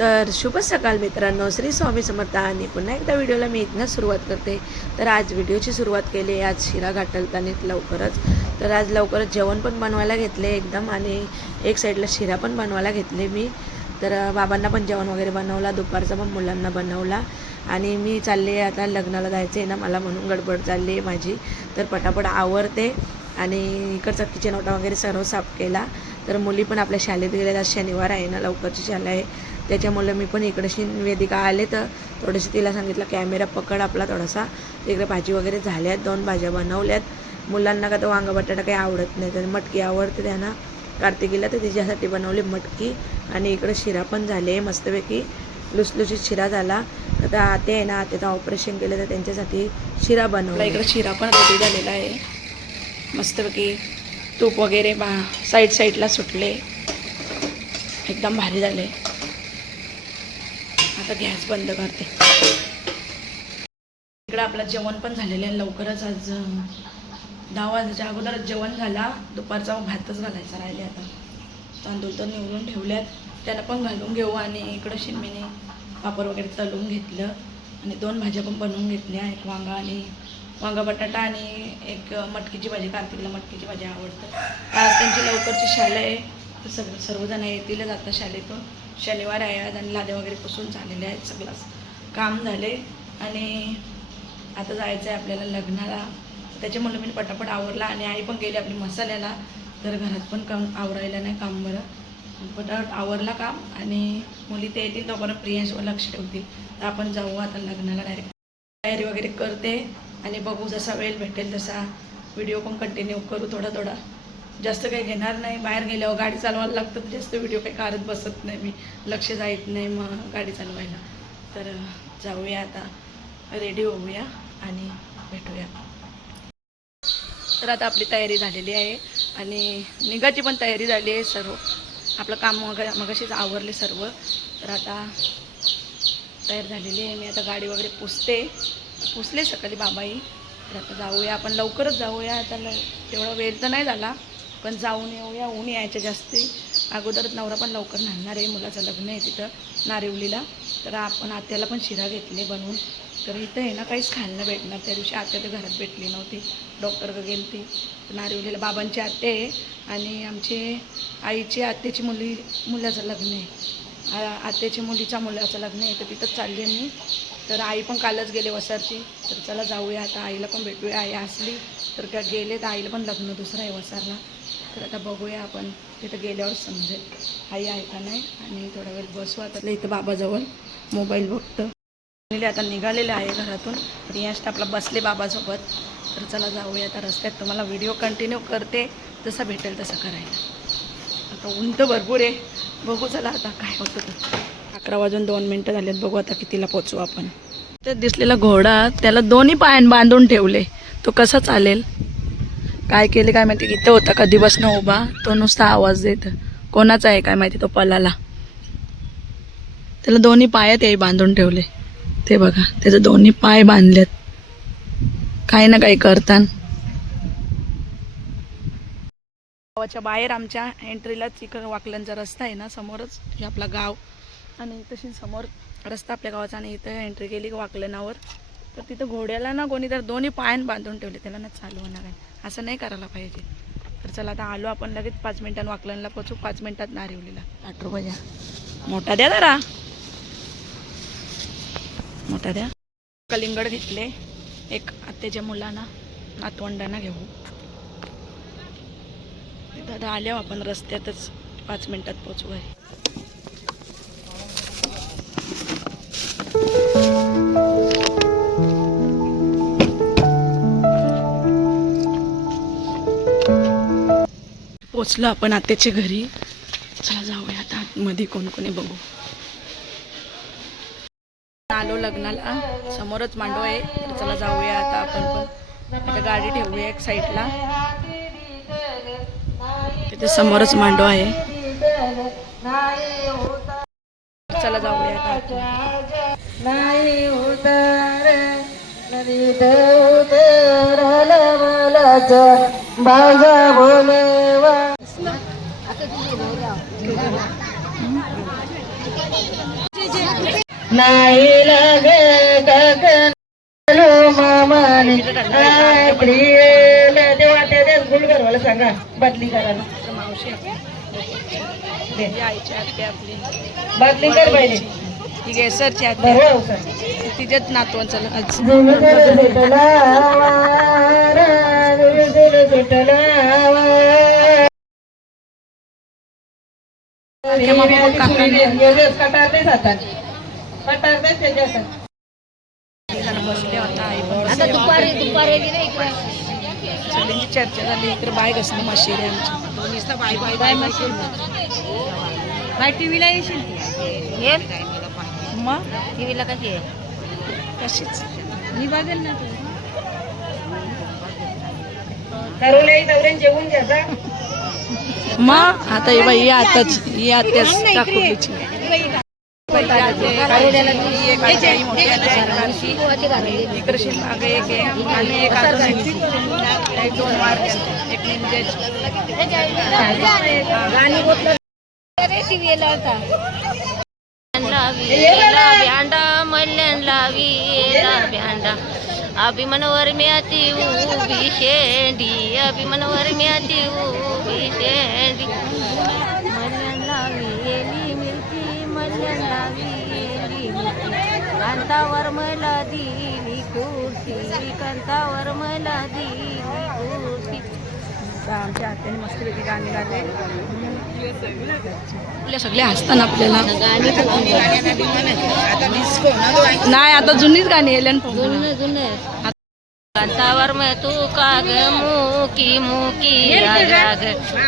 तर शुभ सकाळ मित्रांनो, श्री स्वामी समर्थ. आणि पुन्हा एकदा व्हिडिओला मी इथनं सुरुवात करते. तर आज व्हिडिओची सुरुवात केली आज शिरा घाटलताना लवकरच. तर आज लवकरच जेवण पण बनवायला घेतले एकदम, आणि एक साईडला शिरा पण बनवायला घेतले मी. तर बाबांना पण जेवण वगैरे बनवला, दुपारचा पण मुलांना बनवला. आणि मी चालले आता लग्नाला जायचं आहे ना मला, म्हणून गडबड चालली आहे माझी. तर पटापट आवरते आणि इकडचा किचन ओटा वगैरे सर्व साफ केला. तर मुली पण आपल्या शाळेत गेल्या, आज शनिवार आहे ना, लवकरची शाळा आहे, त्याच्यामुळे मी पण इकडशी वेदिका आले तर थोडीशी तिला सांगितलं कॅमेरा पकड आपला थोडासा. इकडे भाजी वगैरे झाल्यात, 2 भाज्या बनवल्यात. मुलांना का तो वांगा बटाटा काही आवडत नाही, तर मटकी आवडते त्यांना. कार्तिकीला तर तिच्यासाठी बनवली मटकी. आणि इकडे शिरा पण झाले मस्तपैकी, लुसलुशीत शिरा झाला. आता आते आहे ना, आतेचं ऑपरेशन केलं तर त्यांच्यासाठी शिरा बनवला. इकडे शिरा पण रेडी झालेला आहे मस्तपैकी. तूप वगैरे साईडला सुटले, एकदम भारी झाले. आता गॅस बंद करते. इकडं आपलं जेवण पण झालेलं आहे लवकरच. आज 10 वाजताच्या अगोदरच जेवण झाला. दुपारचा भातच घालायचा राहिले. आता तांदूळ तर निवडून ठेवल्यात, त्याला पण घालून घेऊ. आणि इकडं शिन्मीने पापड वगैरे तळून घेतलं आणि 2 भाज्या पण बनवून घेतल्या, एक वांगा बटाटा आणि एक मटकीची भाजी. कार्तिकला मटकीची भाजी आवडतं. आज त्यांची लवकरची शाळा आहे, तर सर्वजण येतीलच आता शाळेतून. शनिवार आहे आज, आणि लाद्या वगैरे पुसून झालेले आहेत, सगळंच काम झाले. आणि आता जायचं आहे आपल्याला लग्नाला, त्याच्यामुळे मी पटापट आवरला. आणि आई पण गेली आपली मसाल्याला, तर घरात पण काम आवरायला नाही काम. बरं पटापट आवरला काम. आणि मुली ते येतील तोपर्यंत प्रियांशवर लक्ष ठेवतील. तर आपण जाऊ आता लग्नाला डायरेक्ट. तयारी वगैरे करते आणि बघू, जसा वेळ भेटेल तसा व्हिडिओ पण कंटिन्यू करू. थोडा जास्त काही घेणार नाही. बाहेर गेल्यावर गाडी चालवायला लागतं, जास्त व्हिडिओ काही काढत बसत नाही मी, लक्ष जात नाही मग गाडी चालवायला. तर जाऊया आता, रेडी होऊया आणि भेटूया. तर आता आपली तयारी झालेली आहे आणि निघाची पण तयारी झाली आहे. सर्व आपलं काम मगाशीच आवरले सर्व. तर आता तयार झालेली आहे मी. आता गाडी वगैरे पुसले सकाळी बाबाई. तर आता जाऊया आपण, लवकरच जाऊया. आता तेवढा वेळ तर नाही झाला, पण जाऊन येऊया. ऊन यायच्या जास्ती अगोदरच. नवरा पण लवकर नाहणार आहे, मुलाचं लग्न आहे तिथं नारिवलीला. तर आपण आत्याला पण शिरा घेतले बनवून. तर इथं आहे ना काहीच खायला भेटणार. त्या दिवशी आत्या तर घरात भेटली नव्हती, डॉक्टर गेली ती. नारिवलीला बाबांची आत्या आहे आणि आमचे आईची आत्याची मुलाचं लग्न आहे, आत्याची मुलीच्या मुलाचं लग्न आहे. तर तिथंच चालली मी. तर आई पण कालच गेले वसारची. तर चला जाऊया आता, आईला पण भेटूया. आई असली तर त्या गेले, तर आईला पण लग्न दुसरं आहे वसारला. तर आता बघूया आपण, तिथं गेल्यावर समजेल आई आहे का नाही. आणि थोडा वेळ बसू आता. इथं बाबाजवळ मोबाईल बघतं. आता निघालेलं आहे घरातून. रियाश आपला बसले बाबासोबत. तर चला जाऊया आता. रस्त्यात तुम्हाला व्हिडिओ कंटिन्यू करते, जसं भेटेल तसं करायला. आता ऊन तर भरपूर आहे, बघू चला आता काय होतं. तर 11 वाजून 2 मिनटं झालेत. बघू आता कितीला पोचू आपण. ते दिसलेला घोडा, त्याला दोन्ही पायान बांधून ठेवले. तो कसा चालेल, काय केले काय माहिती. इथं होता कधी बसणं उभा, तो नुसता आवाज देत. कोणाचा आहे काय माहिती, तो पलाला. त्याला दोन्ही पायात याही बांधून ठेवले. ते बघा, त्याचे दोन्ही पाय बांधलेत, काही ना काही करतान. गावाच्या बाहेर आमच्या एंट्रीलाच इकडं वाकल्यांचा रस्ता आहे ना, समोरच हे आपला गाव. आणि तशी समोर रस्ता आपल्या गावाचा. आणि इथं एंट्री केली वाकलनावर. तर तिथं घोड्याला ना कोणी तर दोन्ही पायान बांधून ठेवले, त्याला ना चालवणार आहे. असं नाही करायला पाहिजे. तर चला आता आलो आपण, लगेच 5 मिनिटांनी वाकलनला पोचू. 5 मिनिटात नारिवलीला. 8 रुपये द्या, मोठा द्या जरा, मोठा द्या. कलिंगड घेतले, एक आत्याच्या मुलांना नातवंडांना घेऊ. दादा आल्यावर आपण रस्त्यातच 5 मिनिटात पोचू आहे. पोचलो आपण आत्याच्या घरी. चला जाऊया आता मध्ये, कोण कोणी बघू. आलो लग्नाला, समोरच मांडव आहे. तर चला जाऊया आता आपण पण. आता गाडी ठेवूया एक साईडला, तिथे समोरच मांडव आहे. चला जाऊया आता. नाही उतर नदीत उतरलं बागा बोलवा. नाही लाग मामाने देवा त्या गुलगर मला सांगा बदली करायला मावशी आईची आत्या आपली बदली कर पहिले ही गेसरची आत्या बरोबर सर तिच्याच नातवांचा आज बसले होता आई पण आता दुपारी सगळ्यांची चर्चा झाली इकडे बाय कसली मशीर आहे आमची बाय मशीन बाय टीव्हीला येशील मग टीव्हीला कशी आहे कशीच मी बघेल ना तू करून जेवून घ्यायचा मग आता ही बाई आताच ही आत्याच काकुलीची इकडे मागे एक आहे आणि एक अजून एक दोन वार एक टीव्हीला ब्यांडा मल्ल्यांना ब्यांडा अभिमनवर म्याची उभी शेंडी अभिमनवर म्याची उभी शेंडी मल्ल्यांना वेली मिरची मल्ल्यांना वेली कांतावर मला दिली कुर्सी कांतावर मला दिली कुर्सी आमच्या आत्याने मस्तपैकी गाणे गाले आपल्या सगळे हसताना आपल्याला नाही आता जुनीच गाणी येले कांतावर में तू काग मुकी मुकी राग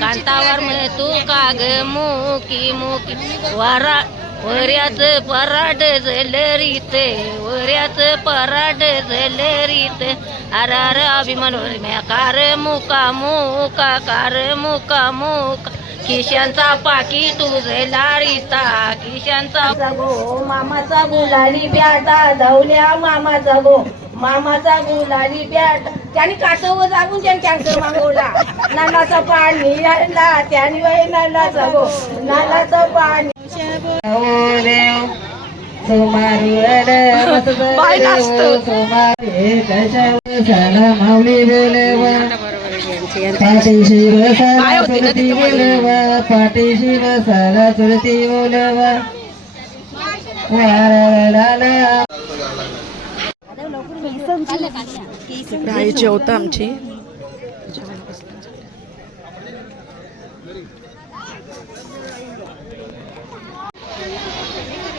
कांतावर में तू काग मुकी मुकी वारा वऱ्याच पराड झलरीते वऱ्याच पराड झलरीते अरे अरे अभिमनवर म्या कार मुका मुका कार मुका मुका किशांचा पाकी तुझे लारिता किशांचा गो मामाचा गुलाली प्याटा धावल्या मामाचा गो मामाचा गुलाली प्याटा त्याने कासव जागून त्याने कॅन्सर मागवला नालाचं पाणी आणला त्याने वय नालाचा गो नालाचं पाणी बाय नाचतो. माऊली बोलवा पाठीशी बसाला चुरती बोलवा पाठीशी बसाला चुरती बोलवा आई जेवता आमची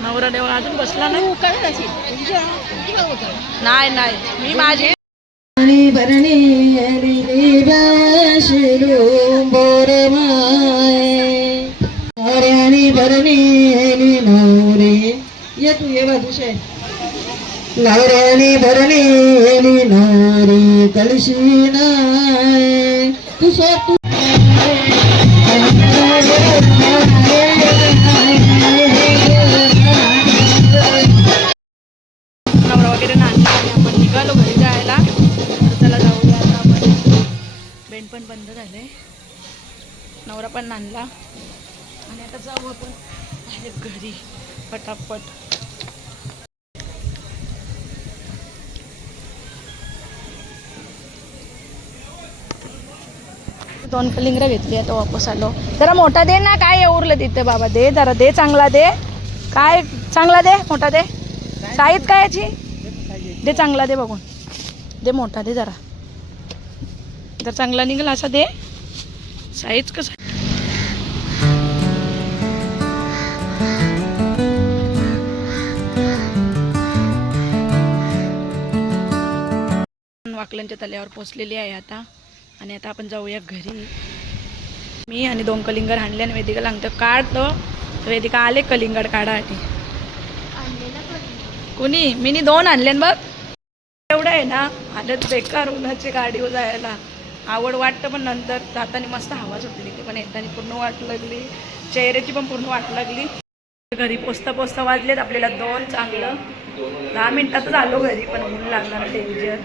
नवरा देवा अजून बसला नाही नाही मी माझी भरणी बोर माय भरणी नवरे ये तू ये बाजूशे नवऱ्यानी भरणी नवरी कलशी नाय तू तू नवरा वगैरे नांदला आणि आपण निघालो घरी जायला तर चला जाऊया आता आपण बेंड पण बंद झाले नवरा पण नांदला आणि आता जाऊ आपण बाहेर घरी पटापट दोन कलिंगरं घेतली आता वापस आलो जरा मोठा दे ना काय उरलं तिथे बाबा दे जरा दे चांगला दे काय चांगला दे मोठा दे साईज काय याची दे चांगला दे बघून दे मोठा दे जरा जर चांगला निघाला असा दे साईज कसं वाकलांच्या तल्यावर पोचलेली आहे आता आणि आता आपण जाऊया घरी मी आणि दोन कलिंगड आणले आणि वेदिकाला सांगतो काढतो वेदिका आले कलिंगड काढासाठी कोणी मी दोन आणले बघ एवढं आहे ना आलंच बेकार उन्हाची गाडीवर जायला आवड वाटतं पण नंतर जाताना मस्त हवा सुटली ते पण येताना पूर्ण वाट लागली चेहऱ्याची पण पूर्ण वाट लागली घरी पोचता वाजलेत आपल्याला 2 चांगलं 10 मिनिटातच आलो घरी पण ऊन लागला ना डेंजर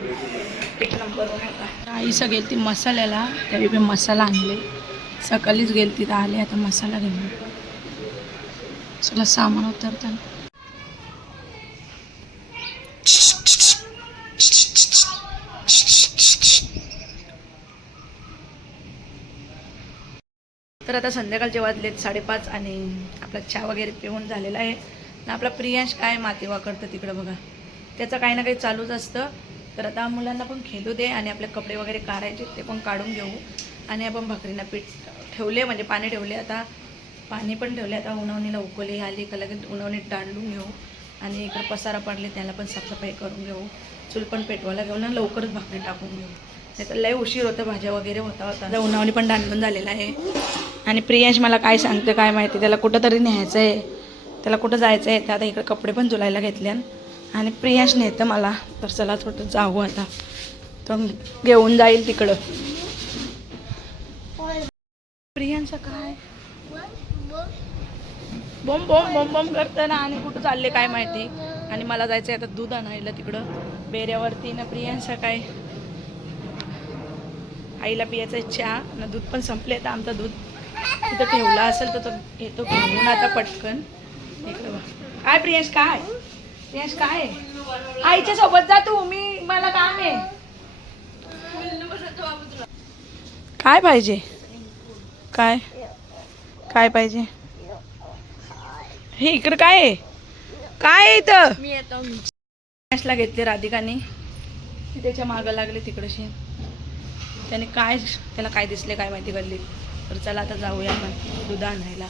एक नंबर होता आईसा गेली ती मसाल्याला त्यावेळी मी मसाला आणले सकाळीच गेली तिथं आले आता मसाला घेऊन सगळं सामान उतरताना तर आता संध्याकाळचे वाजलेत 5:30 आणि आपला चहा वगैरे पिऊन झालेला आहे. आणि आपला प्रियांश काय माती वाकडतं तिकडं बघा, त्याचं काही ना काही चालूच असतं. तर आता मुलांना पण खेळू दे आणि आपले कपडे वगैरे काढायचे ते पण काढून घेऊ. आणि आपण भाकरीना पीठ ठेवले, म्हणजे पाणी ठेवले, आता पाणी पण ठेवले. आता उन्हावणीला उकळी आली का लगेच उन्हावणीत डांडून घेऊ. आणि इकडं पसारा पडले त्याला पण साफसफाई करून घेऊ. चूल पण पेटवायला घेऊ आणि लवकरच भाकरी टाकून घेऊ, नाही तर लय उशीर होतं, भाज्या वगैरे होता. आता उन्हावणी पण डांडून झालेला आहे. आणि प्रियांश मला काय सांगतं काय माहिती, त्याला कुठं तरी न्यायचं आहे, त्याला कुठं जायचं आहे. तर आता इकडे कपडे पण धुलायला घेतले आणि प्रियांश नेतं मला. तर चला थोडं जाऊ आता, तर घेऊन जाईल तिकडं. प्रियांशा काय बॉम्ब बॉम्ब बॉम्ब बॉम्ब करतं ना, आणि कुठं चालले काय माहिती. आणि मला जायचं आहे आता दूध आणायला तिकडं बेऱ्यावरती ना. प्रियांशा काय आईला पियाचं आहे चहा ना, दूध पण संपले. तर आमचं दूध तिथं ठेवला असेल तर तो येतो घेऊन आता पटकन इकडं. काय प्रियांश काय प्रियांश काय आईच्या सोबत जा तू, मला काम आहे. काय पाहिजे, काय काय पाहिजे हे इकडं काय आहे, काय आहे इथं. प्रियांशला घेतले राधिकाने, ती त्याच्या मागं लागले तिकडशी. त्याने काय त्याला काय दिसले काय माहिती गल्लीत. तर चला आता जाऊया आपण दूध आणायला.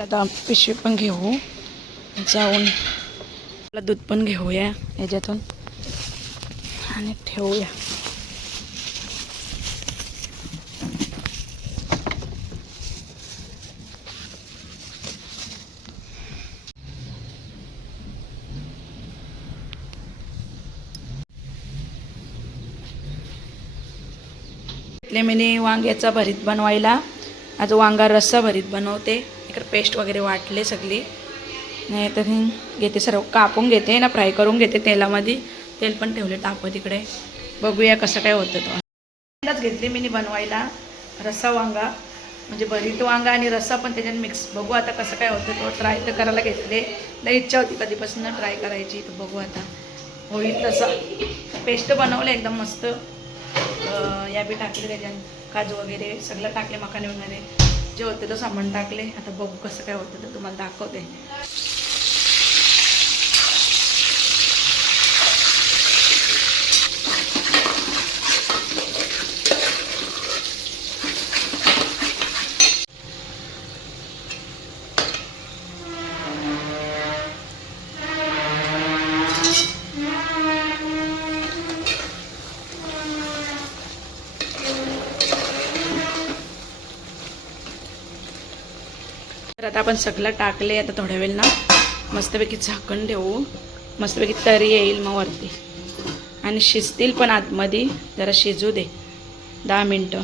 आता पिशवी पण घेऊ जाऊन, दूध पण घेऊया याच्यातून आणि ठेवूया. मी वांग्याचा भरीत बनवायला, आज वांगा रस्सा भरीत बनवते. इकडे पेस्ट वगैरे वाटले सगळी, नाही तर घेते सर्व कापून घेते ना, फ्राय करून घेते तेलामध्ये. तेल पण ठेवले तापत इकडे, बघूया कसं काय होतं. तो पहिल्यांदाच घेतली मी बनवायला रस्सा वांगा, म्हणजे भरीत वांगा आणि रस्सा पण त्याच्यात मिक्स. बघू आता कसं काय होतं. तो ट्राय तर करायला घेतले, लई इच्छा होती कधीपासून ट्राय करायची. तर बघू आता होईल तसं. पेस्ट बनवलं एकदम मस्त. या बी टाकले त्याच्यात, काजू वगैरे सगळं टाकले, मखाने वगैरे जे होते तो सामान टाकले. आता बघू कसं काय होतं तर तुम्हाला दाखवते. तर आता आपण सगळं टाकले. आता थोड्या वेळ ना मस्तपैकी झाकण ठेवू, मस्तपैकी तरी येईल मग वरती, आणि शिजतील पण आतमध्ये. जरा शिजू दे 10 मिनटं,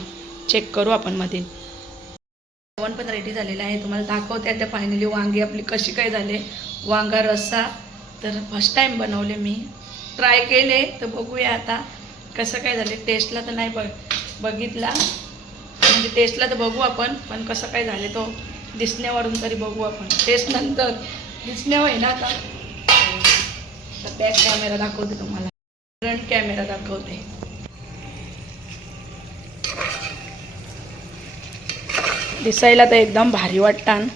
चेक करू आपण मध्ये. जेवण पण रेडी झालेलं आहे, तुम्हाला दाखवते आता फायनली वांगी आपली कशी काय झाले. वांगा रस्सा तर फर्स्ट टाईम बनवले मी, ट्राय केले. तर बघूया आता कसं काय झाले. टेस्टला तर नाही बघितला, म्हणजे टेस्टला तर बघू आपण, पण कसं काय झाले तो दिसण्यावरून तरी बघू आपण. टेस्ट नंतर दिसण्यावर आहे ना. आता बॅक कॅमेरा दाखवते तुम्हाला, फ्रंट कॅमेरा दाखवते. दिसायला तर एकदम भारी वाटतात,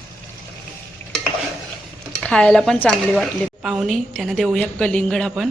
खायला पण चांगली वाटली. पाहुणी त्यांना देऊया कलिंगड आपण.